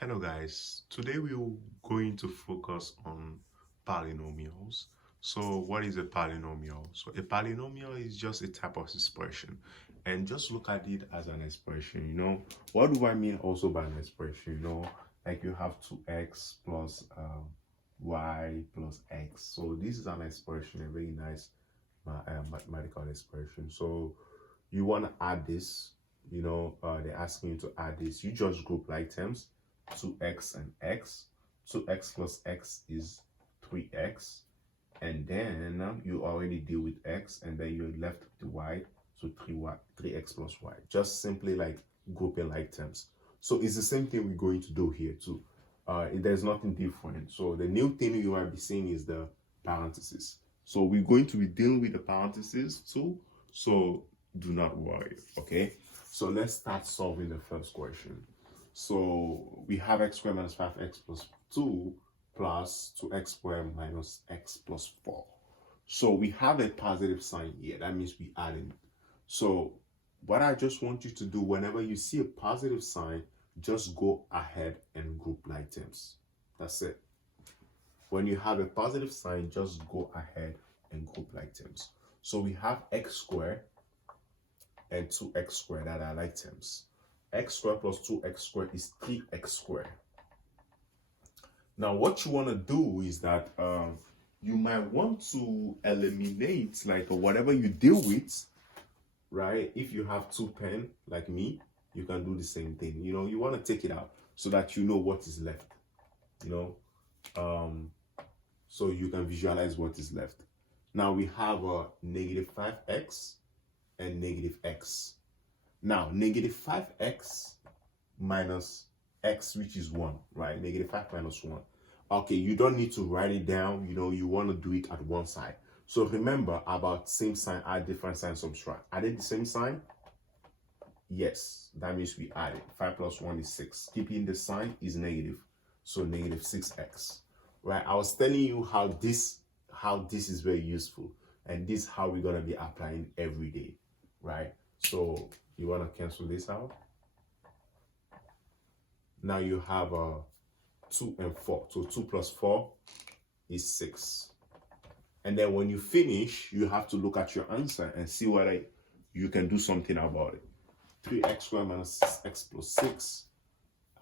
Hello guys, today we're going to focus on polynomials. So what is a polynomial? So a polynomial is just a type of expression, and just look at it as an expression. What do I mean also by an expression? Like you have 2x plus y plus x. So this is an expression, a very nice mathematical expression. So you want to add this, they're asking you to add this. You just group like terms, 2x and x. 2x plus x is 3x, and then you already deal with x, and then you're left with the y, so 3x plus y. Just simply like grouping like terms. So it's the same thing we're going to do here too. There's nothing different. So the new thing you might be seeing is the parentheses. So we're going to be dealing with the parentheses too. So do not worry. Okay. So let's start solving the first question. So we have x squared minus 5x plus 2 plus 2x squared minus x plus 4. So we have a positive sign here. That means we adding. So what I just want you to do, whenever you see a positive sign, just go ahead and group like terms. That's it. When you have a positive sign, just go ahead and group like terms. So we have x squared and 2x squared that are like terms. X squared plus 2x squared is 3x squared. Now what you want to do is that you might want to eliminate like whatever you deal with, right? If you have 2 pen like me, you can do the same thing. You want to take it out so that you know what is left, so you can visualize what is left. Now we have a negative 5x and negative x. Now negative 5x minus x, which is 1, right? Negative 5 minus 1. Okay, you don't need to write it down. You want to do it at one side. So remember about same sign, add different sign, subtract. Added the same sign? Yes, that means we added. 5 plus 1 is 6. Keeping the sign is negative. So negative 6x. Right? I was telling you how this is very useful. And this is how we're going to be applying every day. Right? So you want to cancel this out. Now you have 2 and 4. So 2 plus 4 is 6. And then when you finish, you have to look at your answer and see whether you can do something about it. 3x squared minus x plus 6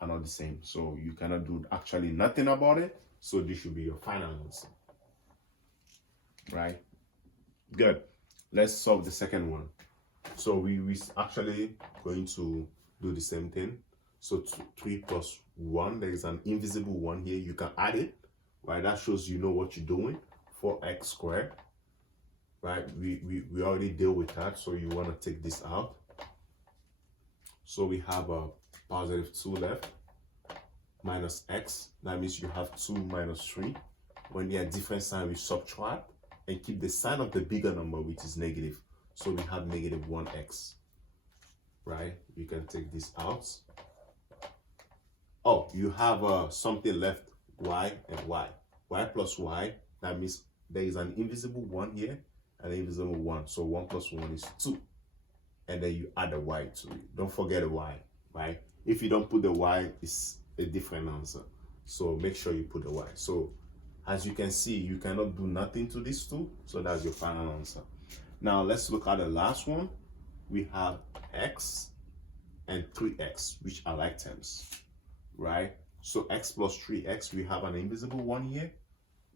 are not the same. So you cannot do actually nothing about it. So this should be your final answer. Right? Good. Let's solve the second one. So we actually going to do the same thing. So 3 plus 1, there is an invisible 1 here. You can add it, right? That shows you know what you're doing. 4x squared, right? We already deal with that, so you want to take this out. So we have a positive 2 left, minus x. That means you have 2 minus 3. When they are different sign, we subtract and keep the sign of the bigger number, which is negative. So we have negative 1x, right? You can take this out. Oh, you have something left, y and y. Y plus y, that means there is an invisible 1 here, an invisible 1. So 1 plus 1 is 2. And then you add a y to it. Don't forget a y, right? If you don't put the y, it's a different answer. So make sure you put the y. So as you can see, you cannot do nothing to these two. So that's your final answer. Now let's look at the last one. We have x and 3x, which are like terms, right? So x plus 3x, we have an invisible 1 here.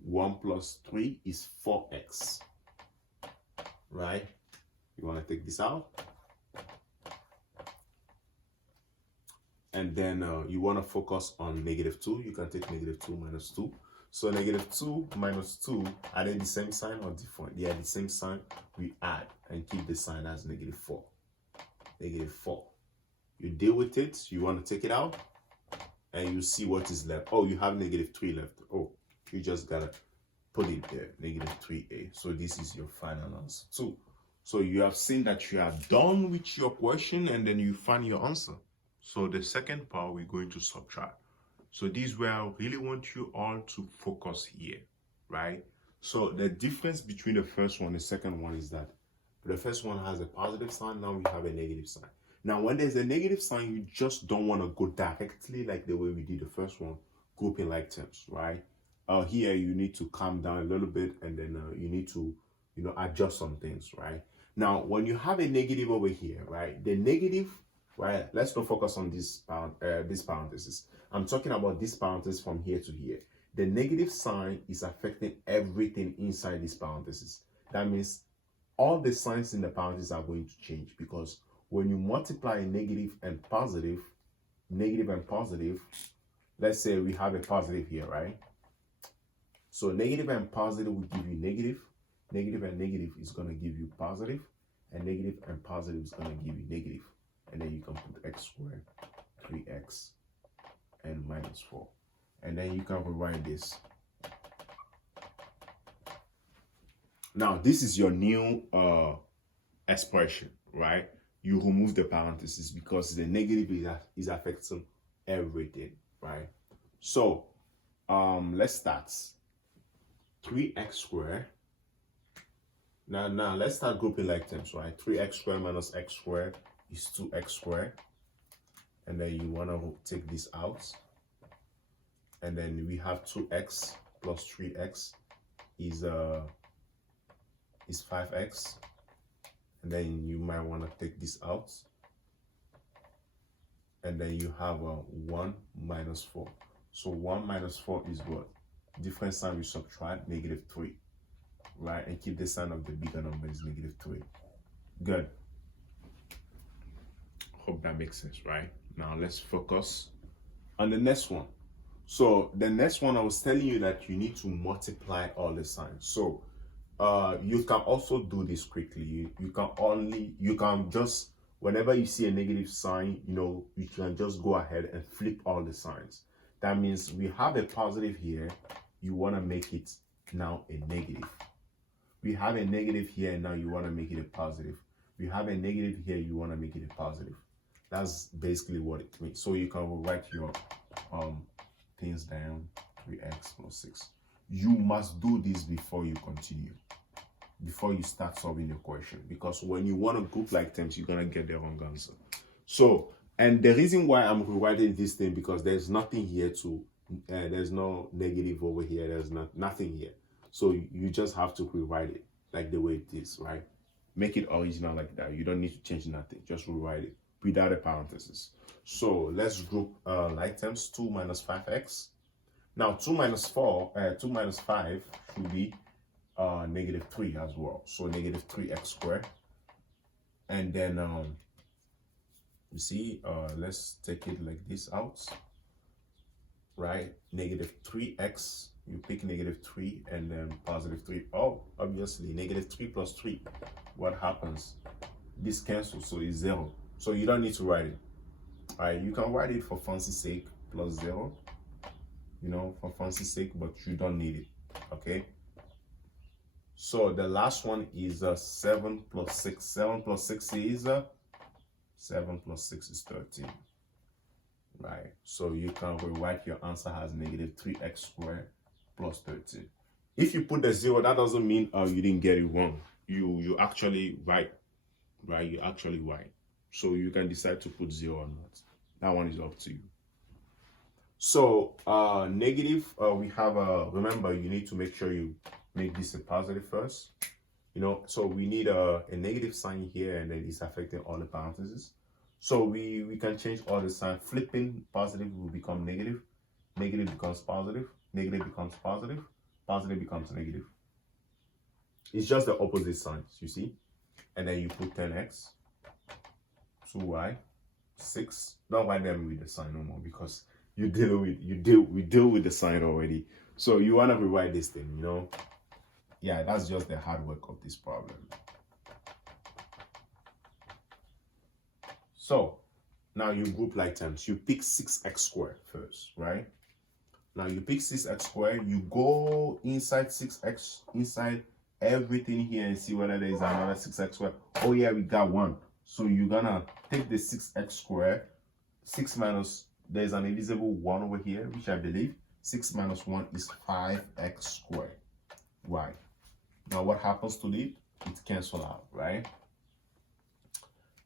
1 plus 3 is 4x, right? You want to take this out. And then you want to focus on negative 2. You can take negative 2 minus 2. So negative 2 minus 2, are they the same sign or different? They are the same sign. We add and keep the sign as negative 4. Negative 4. You deal with it. You want to take it out. And you see what is left. Oh, you have negative 3 left. Oh, you just got to put it there. Negative 3a. So this is your final answer. So you have seen that you are done with your question and then you find your answer. So the second part, we're going to subtract. So this is where I really want you all to focus here, right? So the difference between the first one and the second one is that the first one has a positive sign. Now we have a negative sign. Now, when there's a negative sign, you just don't want to go directly like the way we did the first one, grouping like terms, right? Here you need to calm down a little bit, and then you need to, adjust some things, right? Now, when you have a negative over here, right, the negative, right, let's not focus on this parenthesis. I'm talking about this parenthesis from here to here. The negative sign is affecting everything inside this parenthesis. That means all the signs in the parenthesis are going to change, because when you multiply negative and positive, let's say we have a positive here, right? So negative and positive will give you negative. Negative and negative is going to give you positive, and negative and positive is going to give you negative. And then you can put x squared, 3x, and minus 4. And then you can rewrite this. Now, this is your new expression, right? You remove the parentheses because the negative is affecting everything, right? So, let's start. 3x squared. Now let's start grouping like terms, right? 3x squared minus x squared is 2x squared. And then you want to take this out. And then we have 2x plus 3x is 5x. And then you might want to take this out. And then you have 1 minus 4. So 1 minus 4 is what? Different sign we subtract, negative 3. Right? And keep the sign of the bigger number is negative 3. Good. Hope that makes sense, right? Now let's focus on the next one. So the next one, I was telling you that you need to multiply all the signs. So you can also do this quickly. You can just, whenever you see a negative sign, you can just go ahead and flip all the signs. That means we have a positive here. You want to make it now a negative. We have a negative here, and now you want to make it a positive. We have a negative here, you want to make it a positive. That's basically what it means. So you can write your things down. 3x plus 6. You must do this before you continue, before you start solving the question, because when you want to group like terms, you're gonna get the wrong answer. So, and the reason why I'm rewriting this thing, because there's nothing here to there's no negative over here, there's nothing here, so you just have to rewrite it like the way it is, right? Make it original like that. You don't need to change nothing, just rewrite it without a parenthesis. So let's group like terms. 2 minus 5x. Now 2 minus 5 should be negative 3 as well. So negative 3x squared. And then you see, let's take it like this out, right? Negative 3x, you pick negative 3 and then positive 3. Oh, obviously negative 3 plus 3, what happens? This cancels, so it's 0. So you don't need to write it. All right, you can write it for fancy sake, plus 0, for fancy sake, but you don't need it, okay? So the last one is 7 plus 6. 7 plus 6 is 7 plus 6 is 13, right? So you can rewrite your answer as negative 3x squared plus 13. If you put the 0, that doesn't mean you didn't get it wrong. You actually right? You actually right. So you can decide to put 0 or not. That one is up to you. So negative, we have remember, you need to make sure you make this a positive first. So we need a negative sign here, and then it's affecting all the parentheses. So we can change all the sign. Flipping positive will become negative. Negative becomes positive. Negative becomes positive. Positive becomes negative. It's just the opposite signs, you see. And then you put 10x, 2y, 6. Don't write them with the sign no more, because we deal with the sign already. So you want to rewrite this thing, Yeah, that's just the hard work of this problem. So now you group like terms. You pick 6x squared first, right? Now you pick 6x squared. You go inside 6x, inside everything here, and see whether there is another 6x squared. Oh yeah, we got 1. So you're gonna take the 6x squared. 6 minus, there's an invisible 1 over here, which I believe 6 minus 1 is 5x squared. Right. Now what happens to it? It cancels out, right?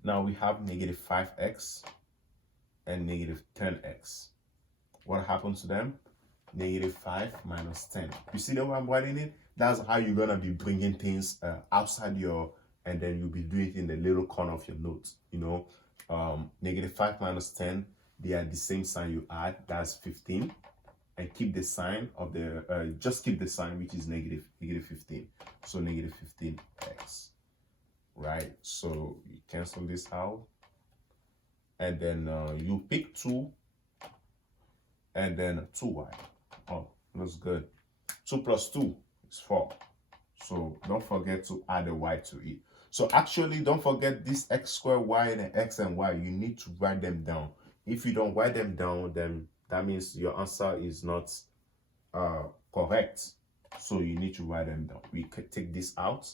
Now we have negative 5x and negative 10x. What happens to them? Negative 5 minus 10. You see the way I'm writing it? That's how you're going to be bringing things outside your, and then you'll be doing it in the little corner of your notes, you know. Negative 5 minus 10, they are the same sign you add, that's 15. And keep the sign of the, just keep the sign, which is negative 15. So negative 15x, right? So you cancel this out. And then you pick 2, and then 2y. Oh, that's good. 2 plus 2 is 4. So don't forget to add a y to it. So actually, don't forget this x squared, y, and x and y. You need to write them down. If you don't write them down, then that means your answer is not correct. So you need to write them down. We can take this out.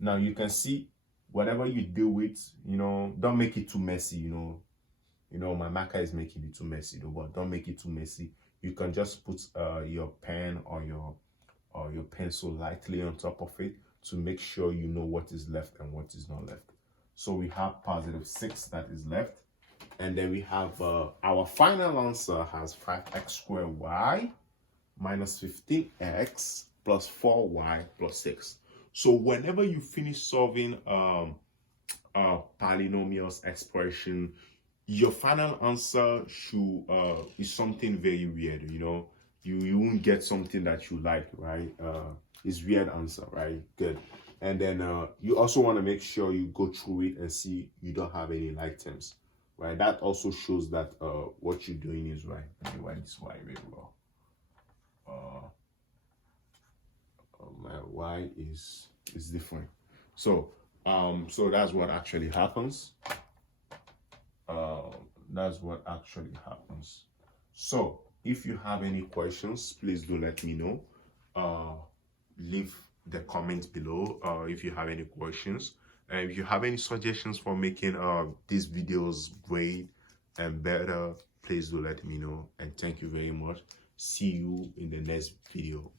Now you can see whatever you deal with, you know, don't make it too messy, you know, my marker is making it too messy though, but don't make it too messy. You can just put your pen or your pencil lightly on top of it to make sure you know what is left and what is not left. So we have positive 6 that is left. And then we have our final answer has 5x squared y minus 15x plus 4y plus 6. So whenever you finish solving polynomials expression, your final answer should is something very weird, you know. You won't get something that you like, right? It's weird answer, right? Good. And then you also want to make sure you go through it and see you don't have any like terms, right? That also shows that what you're doing is right. Let me write this y very well. My y is different. So so that's what actually happens. That's what actually happens. So if you have any questions, please do let me know. Leave the comments below if you have any questions. If you have any suggestions for making these videos great and better, please do let me know. And thank you very much. See you in the next video.